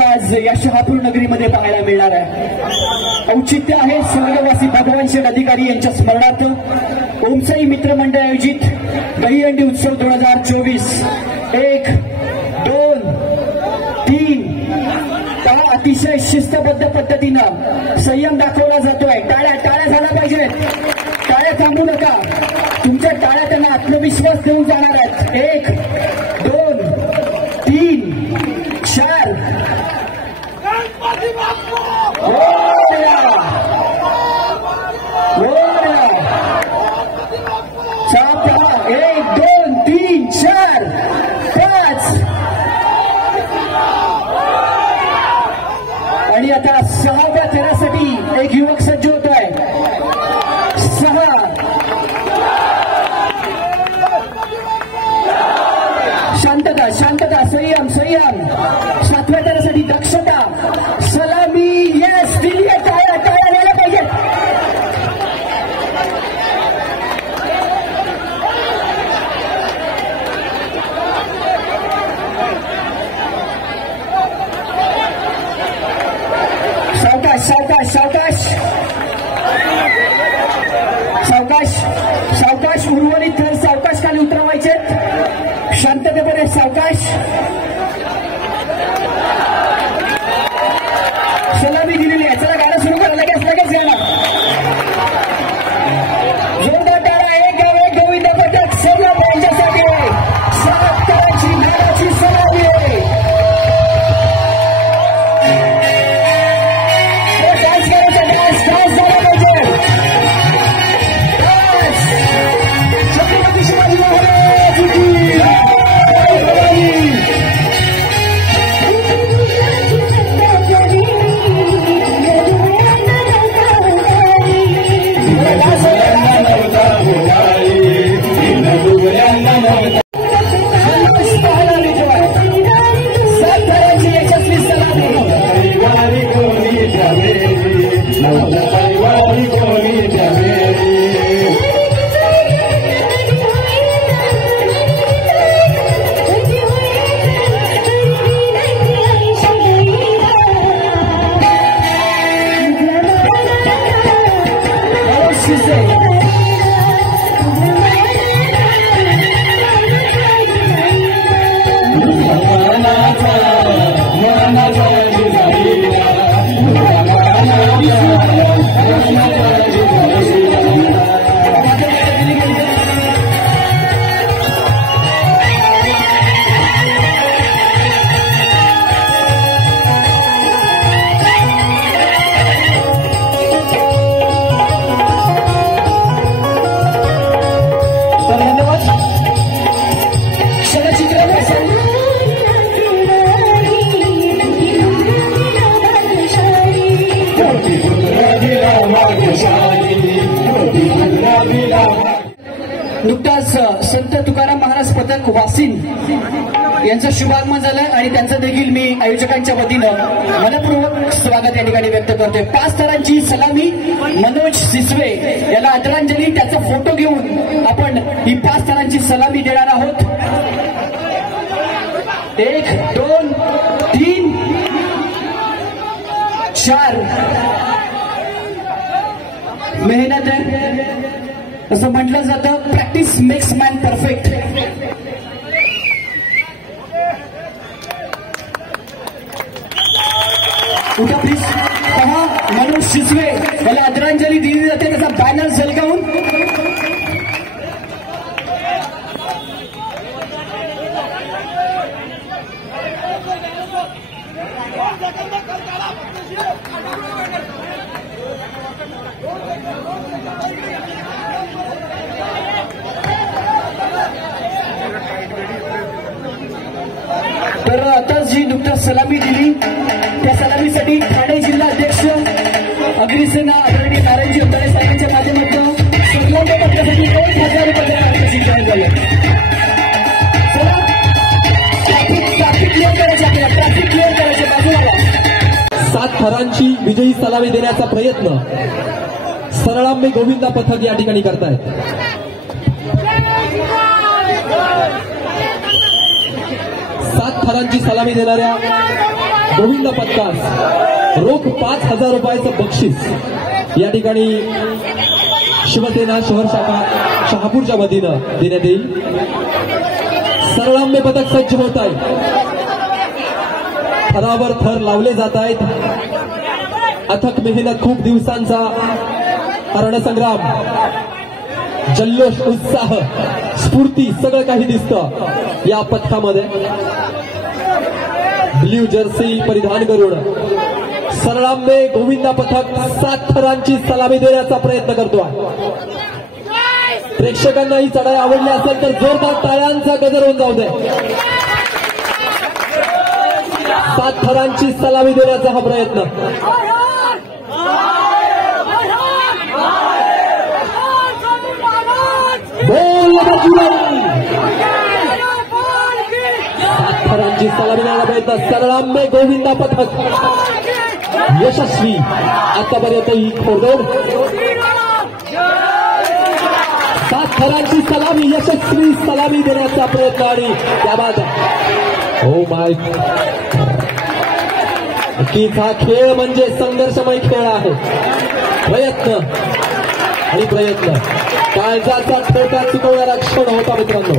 आपल्याला आज या शहापूर नगरीमध्ये पाहायला मिळणार आहे। औचित्य आहे स्वर्गवासी भगवान शेठ अधिकारी यांच्या स्मरणार्थ ओमसाई मित्रमंडळ आयोजित दहीहंडी उत्सव 2024 1, 2, 3 त्याला अतिशय शिस्तबद्ध पद्धतीनं संयम दाखवला जातोय। टाळ्या टाळ्या झाल्या पाहिजेत, टाळ्या थांबू नका, तुमच्या टाळ्या त्यांना आत्मविश्वास देऊन जाणार आहेत। 1, 2, 3, 4 1, 2, 3, 4, 5 आणि आता 6व्या फेऱ्यासाठी एक युवक सज्ज होतोय। 6 शांतता शांतता, संयम संयम। 7व्या फेऱ्यासाठी दक्षता, सलामी, यस दिली आहे, टाळ्या टाळ्या द्यायला पाहिजे। सावकाश सावकाश सावकाश सावकाश सावकाश, उर्वरित थर सावकाश खाली उतरवायचे, शांततेमध्ये सावकाश। सलामी दिलेली आहे, चला गाणं सुरू करा, लगेच लगेच येणार जोरदार टाळा। एक गाव एक गोविंद पथक सर्व त्यांच्यासाठी 7 तारांची नावाची सलामी आहे। डान्स करायचा, डान्स डान्स झाला पाहिजे, डान्स। छत्रपती शिवाजी महाराज की नुकताच संत तुकाराम महाराज पथक वासिन यांचं शुभागमन झालं आणि त्यांचं देखील मी आयोजकांच्या वतीनं मनपूर्वक स्वागत या ठिकाणी व्यक्त करतोय। 5 थरांची सलामी मनोज सिसवे याला आदरांजली, त्याचा फोटो घेऊन आपण ही 5 थरांची सलामी देणार आहोत। 1, 2, 3, 4 मेहनत आहे, असं म्हटलं जातं, प्रॅक्टिस मेक्स मॅन परफेक्ट। उठा प्लीज, पहा मनोज सिसवे याला आदरांजली दिली जाते, त्याचा बॅनर झलकावून। तर आता जी नुकताच सलामी दिली त्या सलामीसाठी ठाणे जिल्हा अध्यक्ष अग्निसेना आदरणीय नारायणजी उतारे साहेबांच्या माध्यमातून संलग्न पत्रासाठी 1,000 रुपये आकर्षित करण्यात आले। चला ट्रॅफिक क्लिअर करायचे, आपल्याला ट्रॅफिक क्लिअर करायचे, बाजूला। 7 थरांची विजयी सलामी देण्याचा प्रयत्न सरळांबे गोविंदा पथक या ठिकाणी करतायत। 7 थरांची सलामी देणाऱ्या गोविंद पथकास रोख 5,000 रुपयाचं बक्षीस या ठिकाणी शिवसेना शहर शाखा शहापूरच्या वतीनं देण्यात येईल. सरळांबे पथक सज्ज होत आहे. थरावर थर लावले जात आहेत. अथक मेहनत, खूप दिवसांचा रणसंग्राम, जल्लोष, उत्साह, स्फूर्ती सगळं काही दिसतं या पथकामध्ये. ब्ल्यू जर्सी परिधान करून सरळांबे गोविंदा पथक 7 थरांची सलामी देण्याचा प्रयत्न करतोय. प्रेक्षकांना ही चढाई आवडली असेल तर जोरदार टाळ्यांचा गजर होऊन जाऊ दे. 7 थरांची सलामी देण्याचा हा प्रयत्न. थरांची सलामी देण्याचा प्रयत्न. सरळांबे गोविंदा पथक यशस्वी. आतापर्यंत ही खोडदौड 7 थरांची सलामी, यशस्वी सलामी देण्याचा प्रयत्न. आणि त्याबाद हो माय, हा खेळ म्हणजे संघर्षमय खेळ आहे. प्रयत्न आणि प्रयत्न, काळजाचा ठोका चुकवणारा क्षण होता मित्रांनो.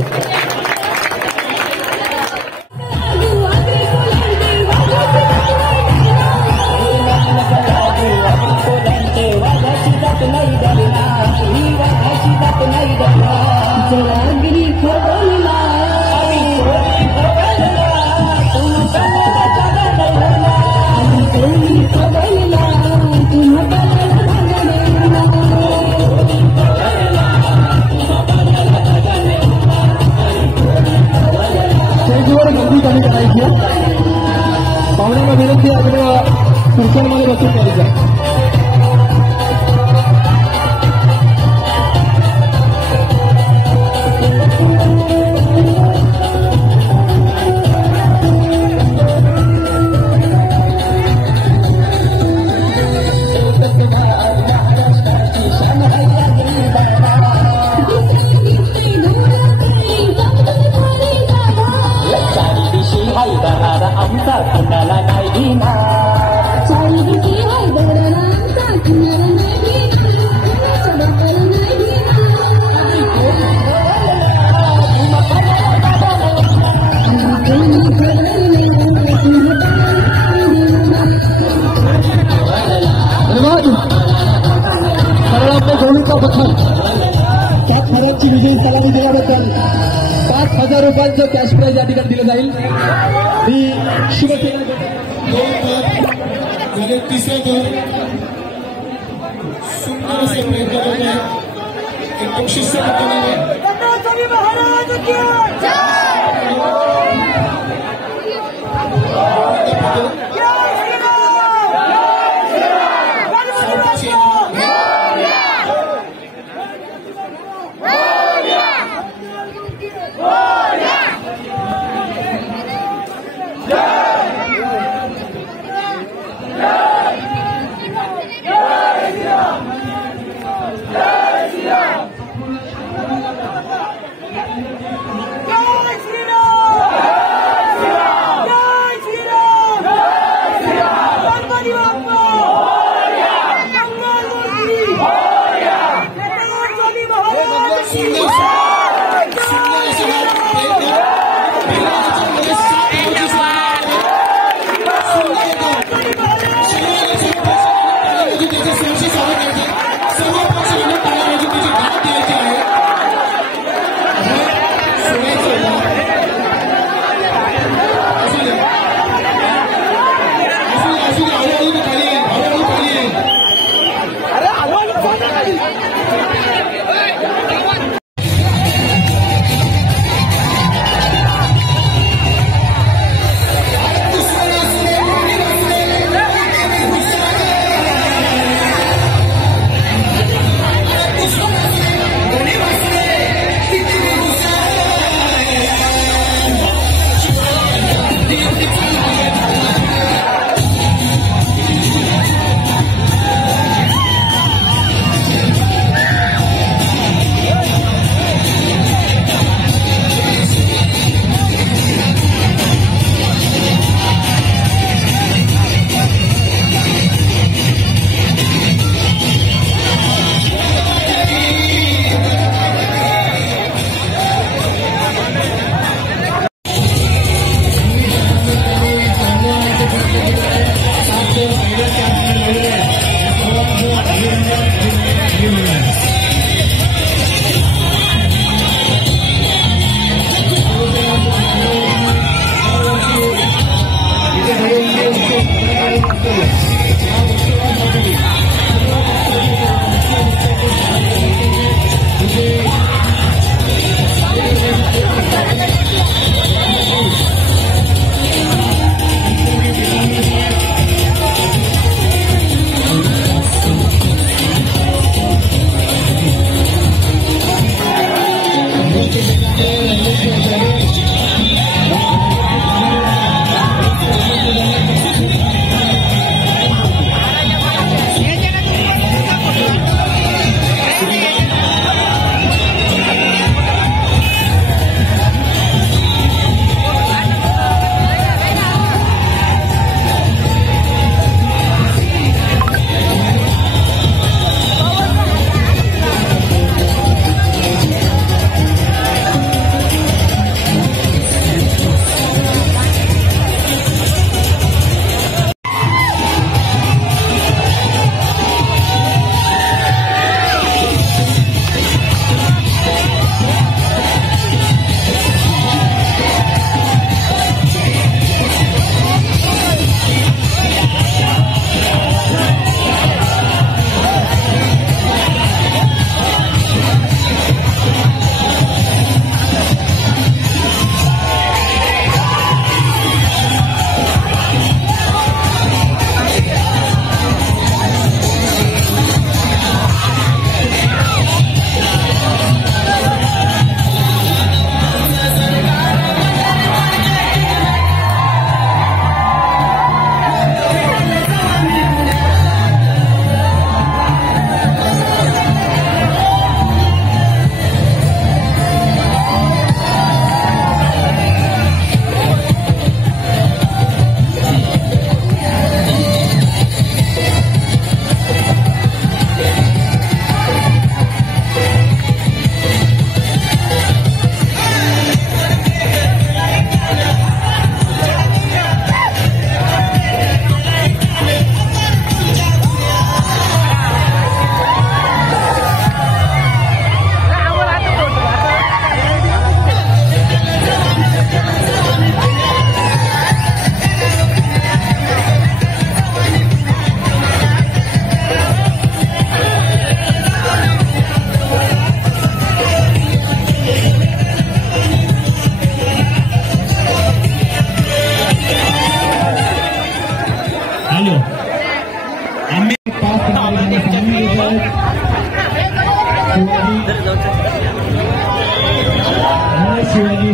पाहुण्यांना विनंती आहे खुर्च्यांमध्ये बसून करायचं. गोविंदा पथक 7 थरांची विजयी सलामी दिल्याबद्दल 5,000 रुपयांचं कॅश प्राईज या ठिकाणी दिलं जाईल. ही शिवसेना तिसरं दर सुंदर असे प्रयत्न बक्षीस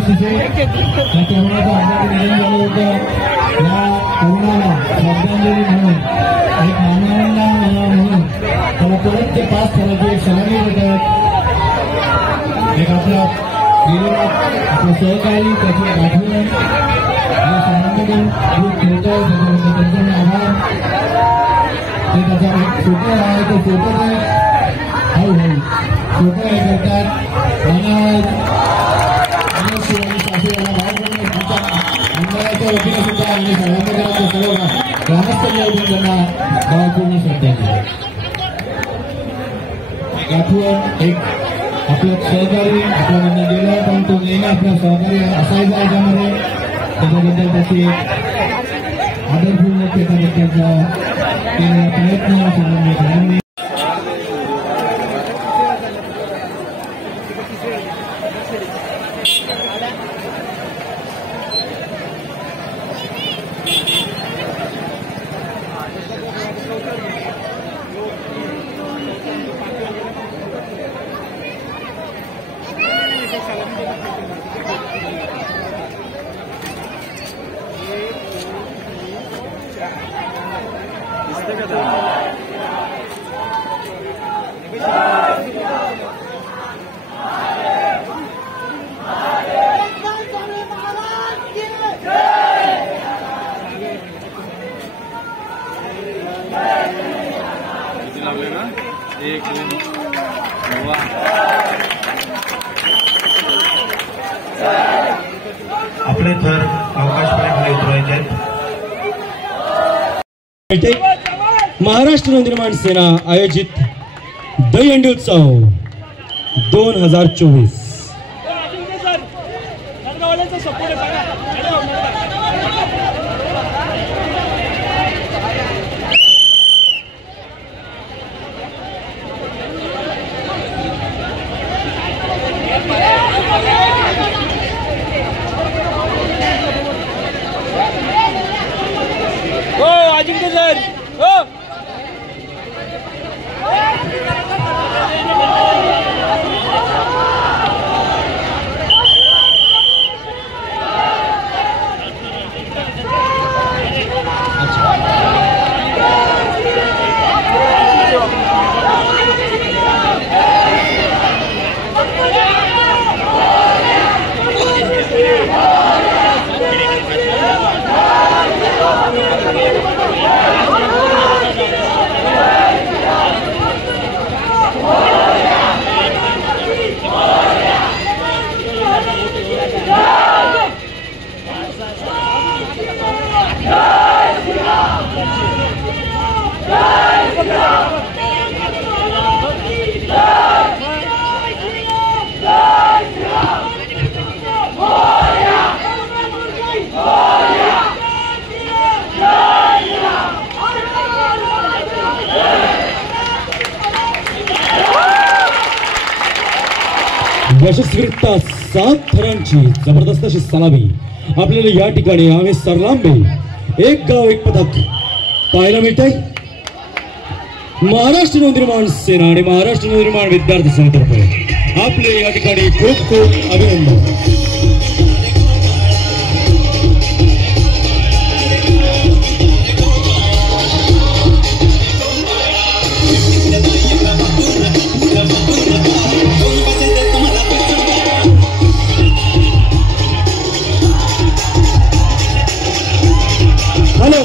अतिशय त्या तरुणाचं आजारी निधन झालं होतं. या तरुणाला श्रद्धांजली म्हणून एक मानवंदना म्हणून त्याला परत ते पास करायची एक सलामी देतात. एक आपला गेलेला आपलं सहकारी त्याची आठवण या समाजामध्ये खूप खेळत आहे त्याच्याबद्दल त्यांचा मी आभार. ते त्याचा एक फोटो आहे तो फोटो ते हळूहळू फोटो हे करतात आणि शिवाजी सासूला भाग मंडळाच्या वतीने सुद्धा आणि संगमेश्वराच्या सर्व ग्रामस्थांच्या वतीने त्यांना भावपूर्ण श्रद्धांजली. आठवण एक आपलं सहकारी आपल्याकडनं गेलं पण तो नेहमी आपला सहकारी असायचा याच्यामध्ये त्याच्याबद्दल त्याची आदरपूर्वक त्याच्याबद्दलचा केलेला प्रयत्न सर्वांनी आपले थर अवकाशवाणी उतरवायचे. महाराष्ट्र नवनिर्माण सेना आयोजित दहीहंडी उत्सव 2024. अजिंक्य सर हो यशस्वीरित्या 7 थरांची जबरदस्त अशी सलामी आपल्याला या ठिकाणी आम्ही सरलांबे एक गाव एक पथक पाहायला मिळत आहे. महाराष्ट्र नवनिर्माण सेना आणि महाराष्ट्र नवनिर्माण विद्यार्थी संघटनेतर्फे आपले या ठिकाणी खूप खूप अभिनंदन. हॅलो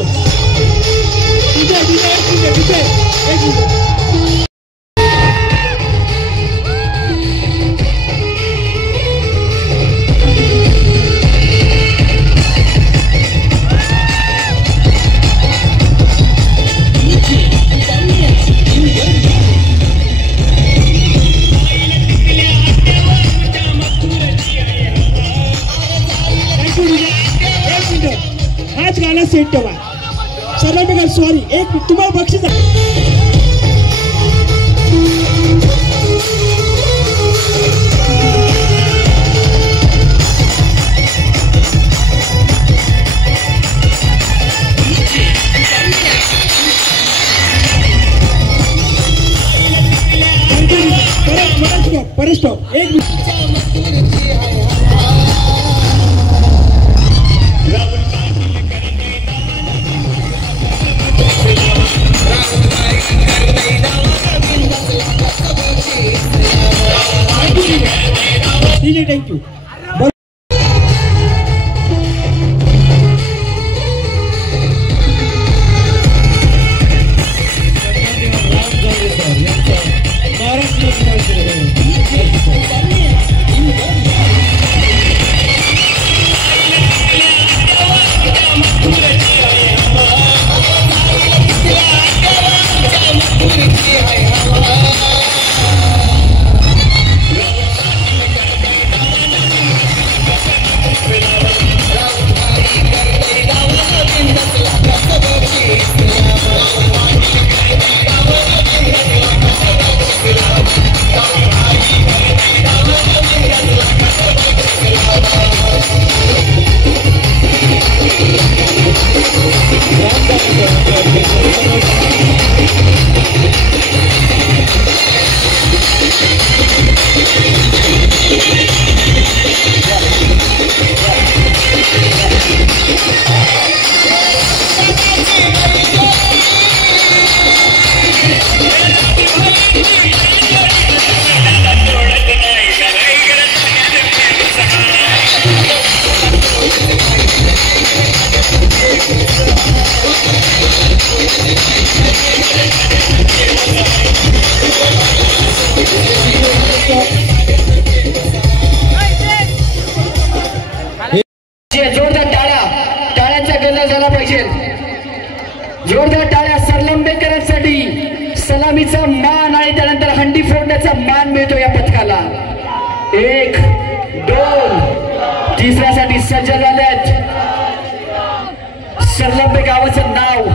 हाच गाणं सेट ठेवा सर्वांना. सॉरी एक तुम्हाला बक्षीस आहे. परत स्टॉप एक नाहीये. जोरदार टाळ्यांचा गजर झाला पाहिजे. जोरदार टाळ्या सरलंबेकरांसाठी. सलामीचा मान आणि त्यानंतर हंडी फोडण्याचा मान मिळतो या पथकाला. 1 2 तिसऱ्यासाठी सज्ज झालेत. सरलंबे गावाचं नाव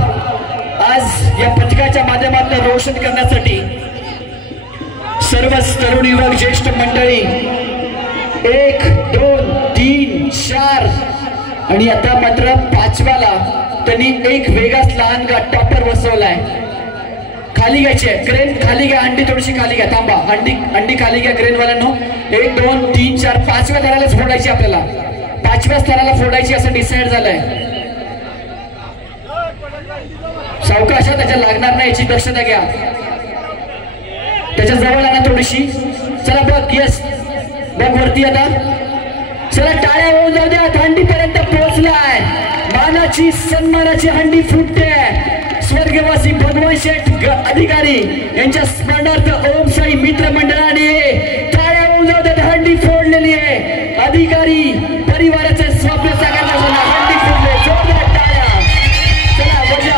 आज या पथकाच्या माध्यमातून रोशन करण्यासाठी सर्वच तरुण युवक ज्येष्ठ मंडळी 1 2 3 4 आणि आता मात्र 5व्याला त्यांनी एक वेगळाच लहान टॉपर बसवलाय. खाली घ्यायची आहे क्रेन. खाली घ्या. अंडी थोडीशी खाली घ्या. थांबा. अंडी खाली घ्या क्रेनवाल्यांनो. 1 2 3 4 5व्या थरालाच फोडायची. आपल्याला 5व्या स्तराला फोडायची असं डिसाईड झालंय. सावकाश त्याच्या लागणार नाही याची दक्षता घ्या. त्याच्या जवळ आणा थोडीशी. चला बघ. यस बघ वरती आता. चला टाळ्या होऊन जाऊ द्या. हंडीपर्यंत पोहोचलाय. मानाची सन्मानाची हंडी फुटते. स्वर्गवासी भगवान शेठ अधिकारी यांच्या स्मरणार्थ ओम साई मित्र मंडळाने टाळ्या होऊन जाऊ द्या. हंडी फोडलेली आहे. अधिकारी परिवाराचे स्वप्न साकार झालं. हंडी फोडले. जोरदार टाळ्या. चला बजा.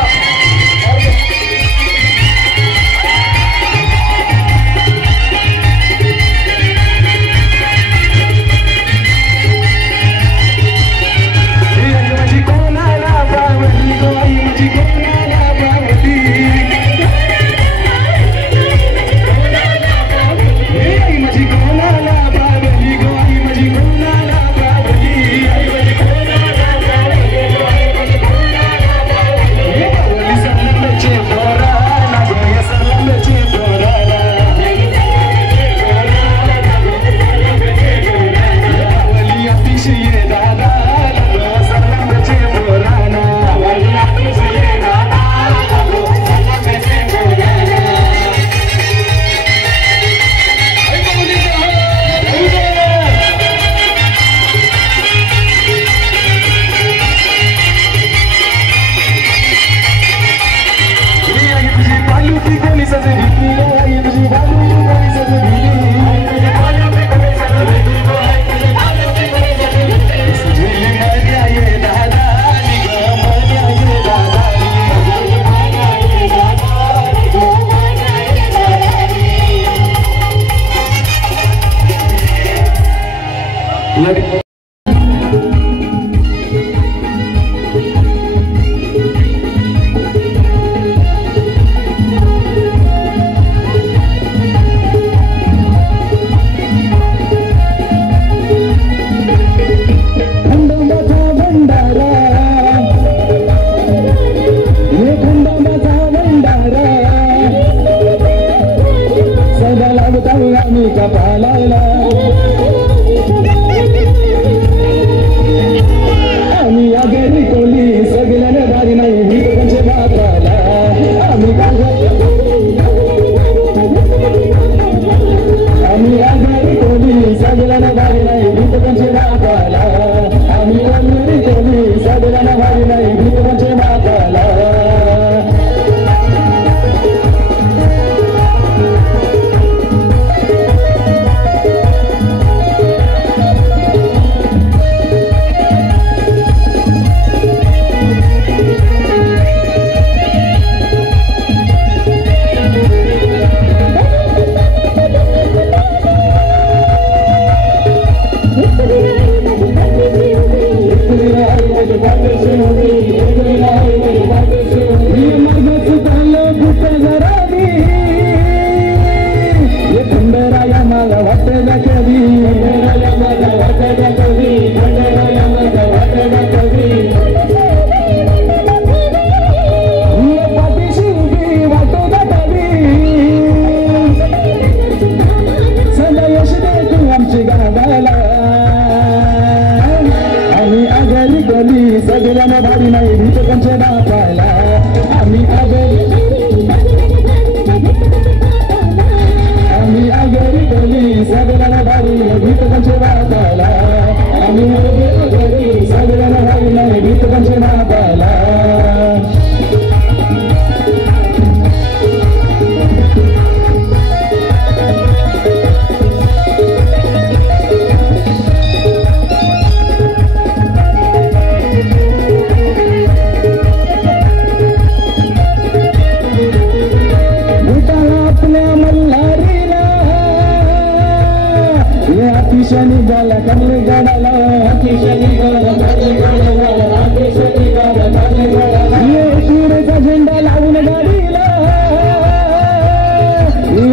पुढचा झेंडा लावून गाडीला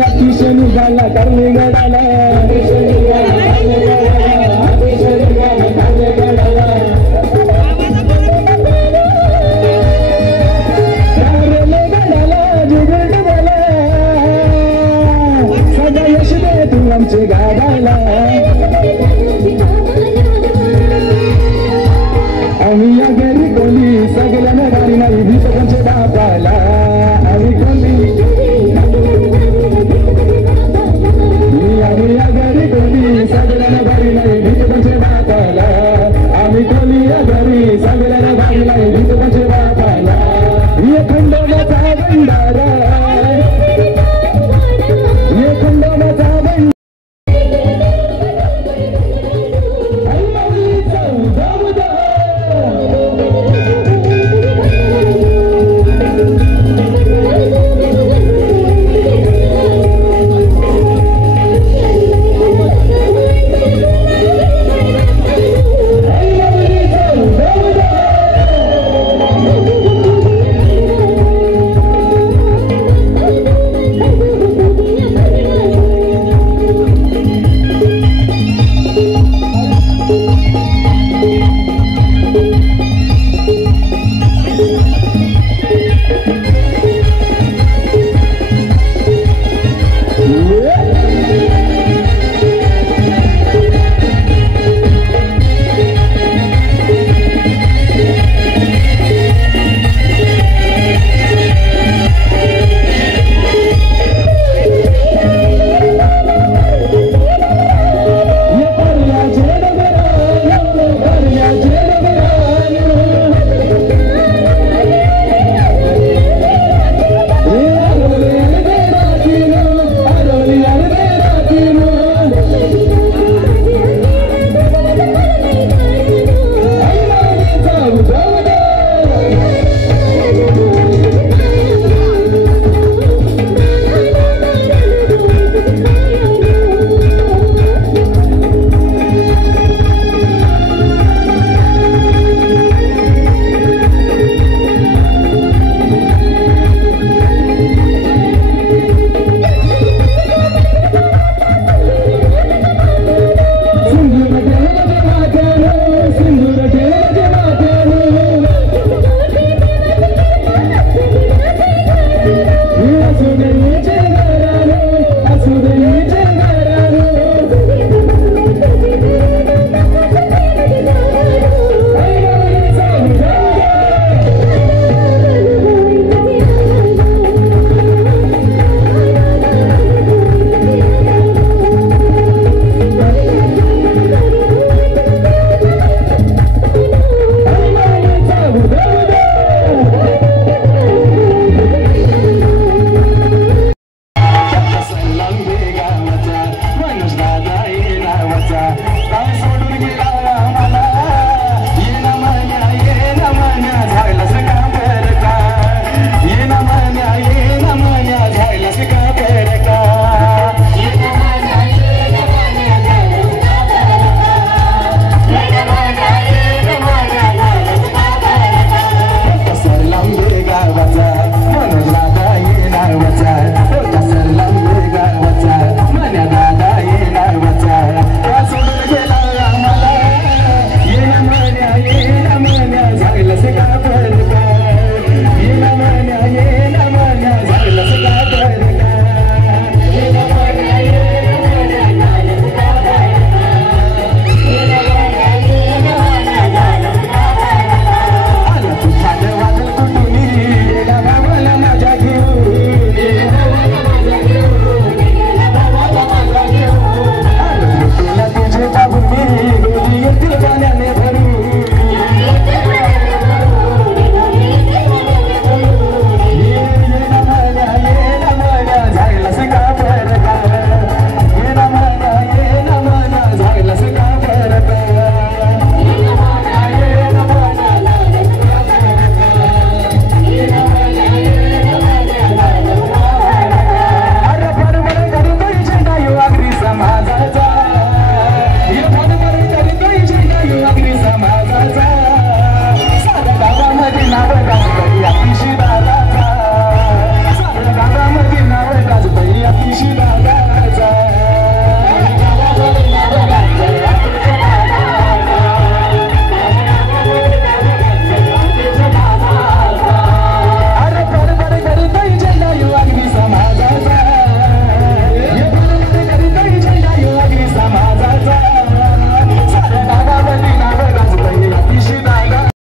अतिशय निघाला करणे गडाला सदा यश दे तू आमचे गावाला आम्ही या